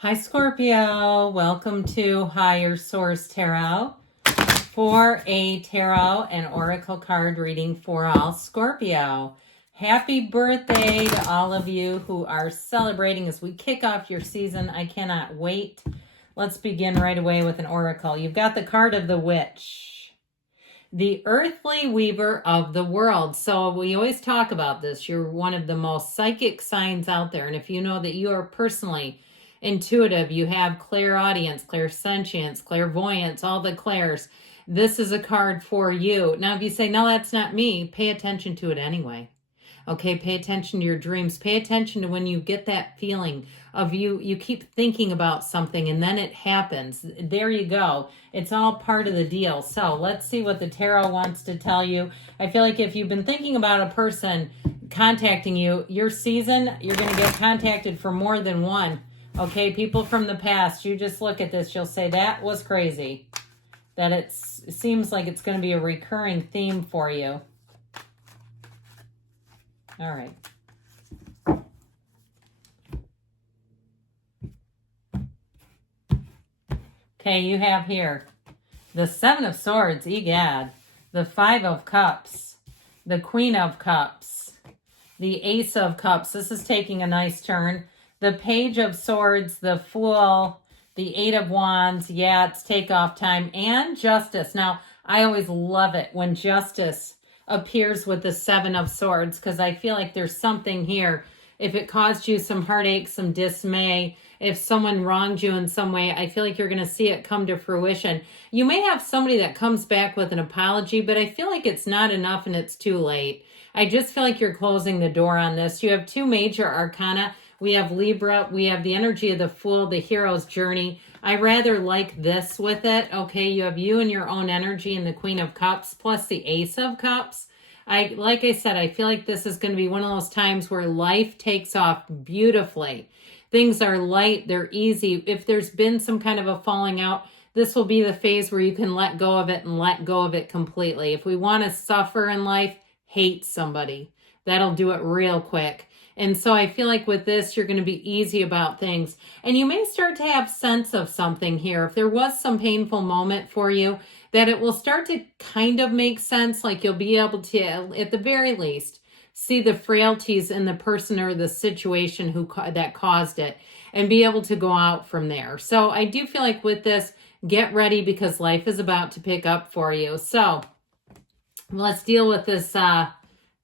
Hi, Scorpio. Welcome to Higher Source Tarot for a tarot and oracle card reading for all Scorpio. Happy birthday to all of you who are celebrating as we kick off your season. I cannot wait. Let's begin right away with an oracle. You've got the card of the witch, the earthly weaver of the world. So we always talk about this. You're one of the most psychic signs out there. And if you know that you are personally intuitive, you have clairaudience, clairsentience, clairvoyance, all the clairs, this is a card for you. Now, if you say, no, that's not me, pay attention to it anyway. Okay, pay attention to your dreams. Pay attention to when you get that feeling of you keep thinking about something and then it happens. There you go. It's all part of the deal. So let's see what the tarot wants to tell you. I feel like if you've been thinking about a person contacting you, your season, you're going to get contacted for more than one. Okay, people from the past, you just look at this, you'll say, that was crazy. That it seems like it's going to be a recurring theme for you. All right. Okay, you have here the Seven of Swords, egad, the Five of Cups, the Queen of Cups, the Ace of Cups. This is taking a nice turn. The Page of Swords, the Fool, the Eight of Wands. Yeah, it's takeoff time. And Justice. Now, I always love it when Justice appears with the Seven of Swords because I feel like there's something here. If it caused you some heartache, some dismay, if someone wronged you in some way, I feel like you're going to see it come to fruition. You may have somebody that comes back with an apology, but I feel like it's not enough and it's too late. I just feel like you're closing the door on this. You have two major arcana. We have Libra, we have the energy of the Fool, the hero's journey. I rather like this with it. Okay, you have you and your own energy and the Queen of Cups plus the Ace of Cups. Like I said, I feel like this is going to be one of those times where life takes off beautifully. Things are light, they're easy. If there's been some kind of a falling out, this will be the phase where you can let go of it and let go of it completely. If we want to suffer in life, hate somebody. That'll do it real quick. And so I feel like with this, you're going to be easy about things. And you may start to have sense of something here. If there was some painful moment for you, that it will start to kind of make sense. Like you'll be able to, at the very least, see the frailties in the person or the situation that caused it and be able to go out from there. So I do feel like with this, get ready because life is about to pick up for you. So let's deal with this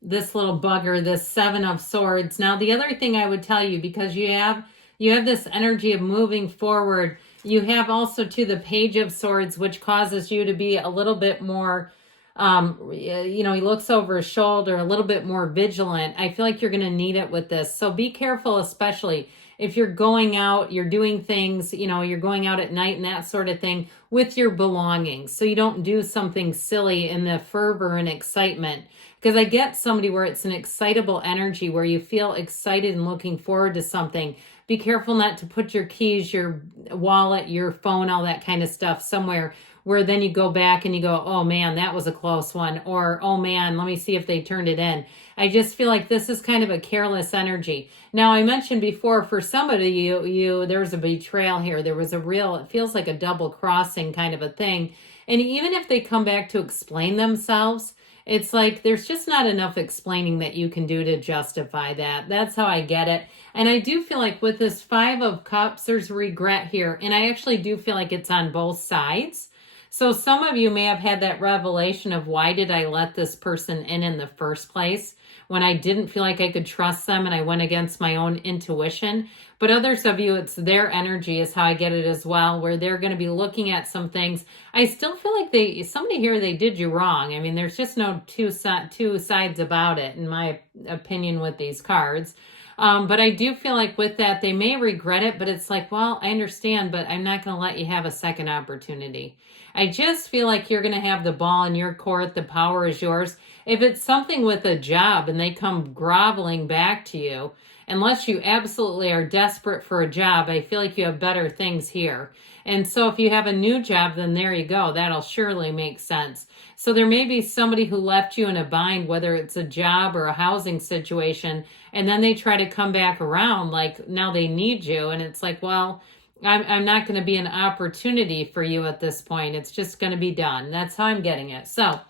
this little bugger, this Seven of Swords. Now, the other thing I would tell you, because you have this energy of moving forward, you have also too the Page of Swords, which causes you to be a little bit more, he looks over his shoulder, a little bit more vigilant. I feel like you're going to need it with this. So be careful, especially if you're going out, you're doing things, you're going out at night and that sort of thing with your belongings. So you don't do something silly in the fervor and excitement. Because I get somebody where it's an excitable energy, where you feel excited and looking forward to something. Be careful not to put your keys, your wallet, your phone, all that kind of stuff somewhere where then you go back and you go, oh man, that was a close one. Or, oh man, let me see if they turned it in. I just feel like this is kind of a careless energy. Now, I mentioned before, for somebody, there's a betrayal here. There was it feels like a double crossing kind of a thing. And even if they come back to explain themselves, it's like there's just not enough explaining that you can do to justify that. That's how I get it. And I do feel like with this Five of Cups, there's regret here. And I actually do feel like it's on both sides. So some of you may have had that revelation of, why did I let this person in the first place when I didn't feel like I could trust them and I went against my own intuition? But others of you, it's their energy is how I get it as well, where they're going to be looking at some things. I still feel like somebody here, they did you wrong. I mean, there's just no two sides about it, in my opinion, with these cards. But I do feel like with that, they may regret it, but it's like, well, I understand, but I'm not going to let you have a second opportunity. I just feel like you're going to have the ball in your court. The power is yours. If it's something with a job and they come groveling back to you, unless you absolutely are desperate for a job, I feel like you have better things here. And so if you have a new job, then there you go. That'll surely make sense. So there may be somebody who left you in a bind, whether it's a job or a housing situation, and then they try to come back around like now they need you. And it's like, well, I'm not going to be an opportunity for you at this point. It's just going to be done. That's how I'm getting it. So,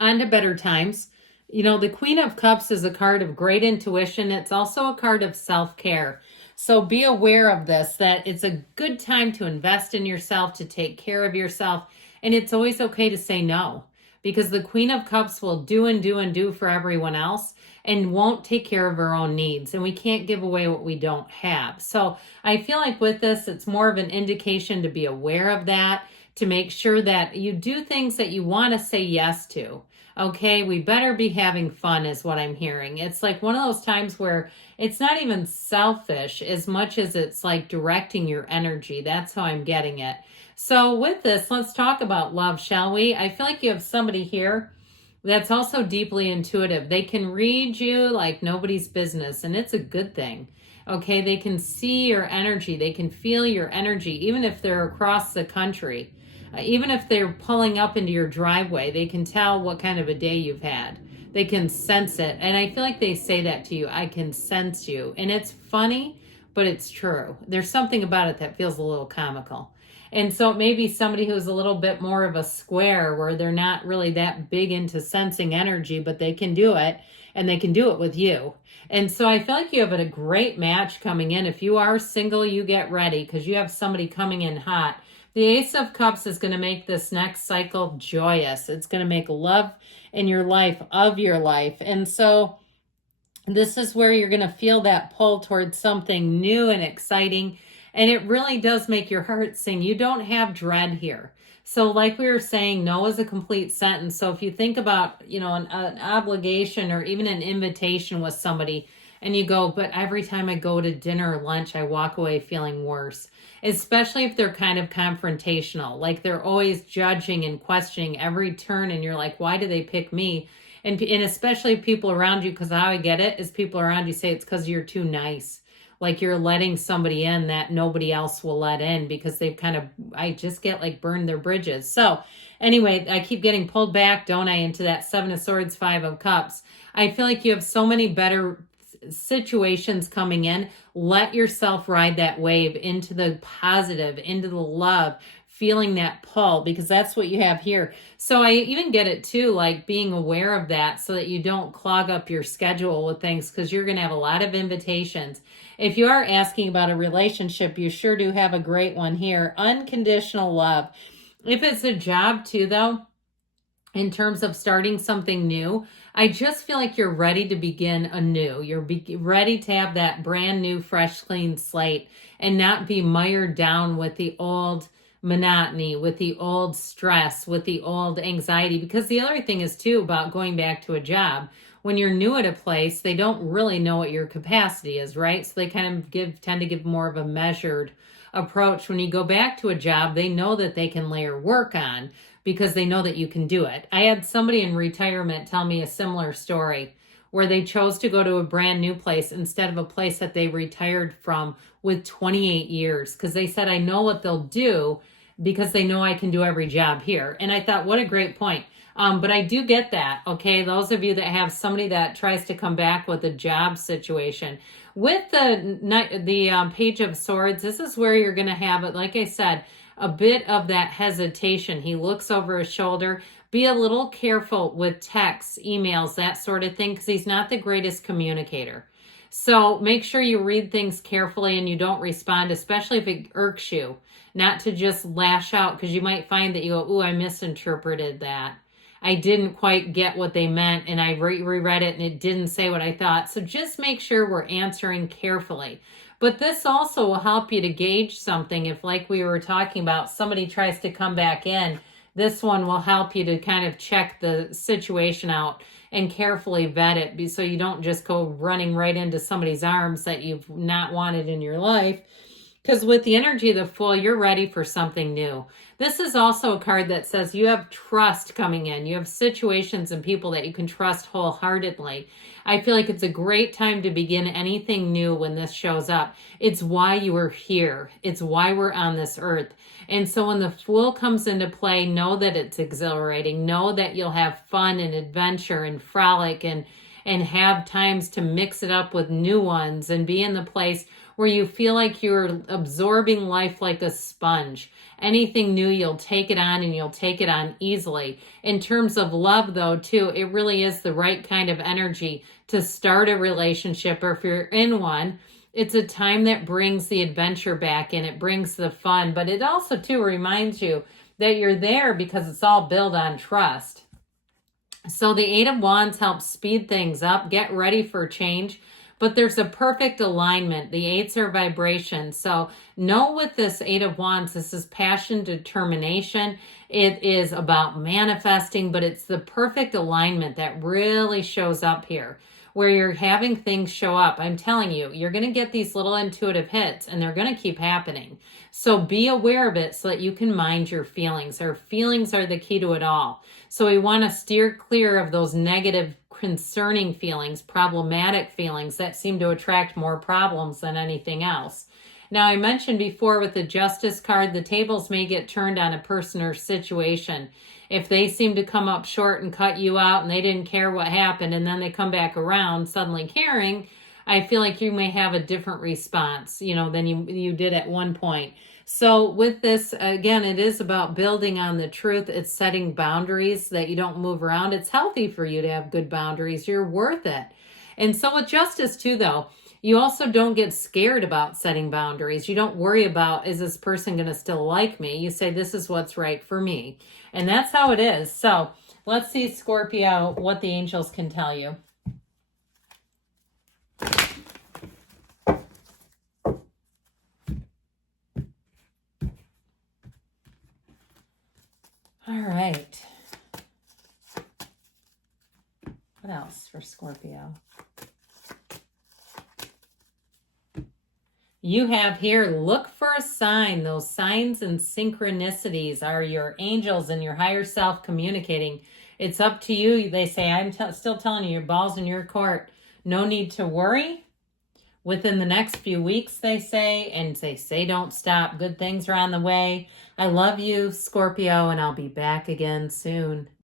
on to better times. You know, the Queen of Cups is a card of great intuition. It's also a card of self-care. So be aware of this, that it's a good time to invest in yourself, to take care of yourself. And it's always okay to say no, because the Queen of Cups will do and do and do for everyone else and won't take care of her own needs. And we can't give away what we don't have. So I feel like with this, it's more of an indication to be aware of that, to make sure that you do things that you want to say yes to. Okay, we better be having fun is what I'm hearing. It's like one of those times where it's not even selfish as much as it's like directing your energy. That's how I'm getting it. So with this, let's talk about love, shall we? I feel like you have somebody here that's also deeply intuitive. They can read you like nobody's business, and it's a good thing. Okay, they can see your energy. They can feel your energy, even if they're across the country. Even if they're pulling up into your driveway, they can tell what kind of a day you've had. They can sense it. And I feel like they say that to you. I can sense you. And it's funny, but it's true. There's something about it that feels a little comical. And so it may be somebody who's a little bit more of a square, where they're not really that big into sensing energy, but they can do it, and they can do it with you. And so I feel like you have a great match coming in. If you are single, you get ready, because you have somebody coming in hot. The Ace of Cups is going to make this next cycle joyous. It's going to make love in your life of your life. And so this is where you're going to feel that pull towards something new and exciting. And it really does make your heart sing. You don't have dread here. So like we were saying, no is a complete sentence. So if you think about, you know, an obligation or even an invitation with somebody, and you go, but every time I go to dinner or lunch, I walk away feeling worse. Especially if they're kind of confrontational, like they're always judging and questioning every turn, and you're like, why do they pick me? And especially people around you, because how I get it is people around you say it's because you're too nice. Like you're letting somebody in that nobody else will let in, because they've kind of, I just get like burned their bridges. So anyway, I keep getting pulled back, don't I, into that Seven of Swords, Five of Cups. I feel like you have so many better situations coming in. Let yourself ride that wave into the positive, into the love, feeling that pull, because that's what you have here. So I even get it too, like being aware of that so that you don't clog up your schedule with things, because you're going to have a lot of invitations. If you are asking about a relationship, you sure do have a great one here. Unconditional love. If it's a job too, though, in terms of starting something new, I just feel like you're ready to begin anew. You're ready to have that brand new, fresh, clean slate and not be mired down with the old monotony, with the old stress, with the old anxiety. Because the other thing is too about going back to a job. When you're new at a place, they don't really know what your capacity is, right? So they kind of tend to give more of a measured approach. When you go back to a job, they know that they can layer work on, because they know that you can do it. I had somebody in retirement tell me a similar story where they chose to go to a brand new place instead of a place that they retired from with 28 years, because they said, I know what they'll do because they know I can do every job here. And I thought, what a great point. But I do get that, okay? Those of you that have somebody that tries to come back with a job situation. With the Page of Swords, this is where you're going to have it, like I said, a bit of that hesitation. He looks over his shoulder. Be a little careful with texts, emails, that sort of thing, because he's not the greatest communicator. So make sure you read things carefully and you don't respond, especially if it irks you, not to just lash out, because you might find that you go, ooh, I misinterpreted that. I didn't quite get what they meant, and I reread it and it didn't say what I thought. So just make sure we're answering carefully. But this also will help you to gauge something. If, like we were talking about, somebody tries to come back in, this one will help you to kind of check the situation out and carefully vet it, so you don't just go running right into somebody's arms that you've not wanted in your life. Because with the energy of the Fool, you're ready for something new. This is also a card that says you have trust coming in. You have situations and people that you can trust wholeheartedly. I feel like it's a great time to begin anything new when this shows up. It's why you are here. It's why we're on this earth. And so when the Fool comes into play, know that it's exhilarating. Know that you'll have fun and adventure and frolic and have times to mix it up with new ones and be in the place where you feel like you're absorbing life like a sponge. Anything new, you'll take it on and you'll take it on easily. In terms of love, though, too, it really is the right kind of energy to start a relationship, or if you're in one, it's a time that brings the adventure back in. It brings the fun, but it also, too, reminds you that you're there because it's all built on trust. So the Eight of Wands helps speed things up, get ready for change, but there's a perfect alignment. The eights are vibration. So know with this Eight of Wands, this is passion, determination. It is about manifesting, but it's the perfect alignment that really shows up here, where you're having things show up. I'm telling you, you're going to get these little intuitive hits and they're going to keep happening. So be aware of it so that you can mind your feelings. Our feelings are the key to it all. So we want to steer clear of those negative, concerning feelings, problematic feelings that seem to attract more problems than anything else. Now, I mentioned before with the Justice card, the tables may get turned on a person or situation. If they seem to come up short and cut you out and they didn't care what happened, and then they come back around suddenly caring, I feel like you may have a different response, than you did at one point. So with this, again, it is about building on the truth. It's setting boundaries that you don't move around. It's healthy for you to have good boundaries. You're worth it. And so with Justice too, though, you also don't get scared about setting boundaries. You don't worry about, is this person going to still like me? You say, this is what's right for me. And that's how it is. So let's see, Scorpio, what the angels can tell you. All right. What else for Scorpio? You have here, look for a sign. Those signs and synchronicities are your angels and your higher self communicating. It's up to you. They say, I'm still telling you, your ball's in your court. No need to worry. Within the next few weeks, they say, and they say don't stop. Good things are on the way. I love you, Scorpio, and I'll be back again soon.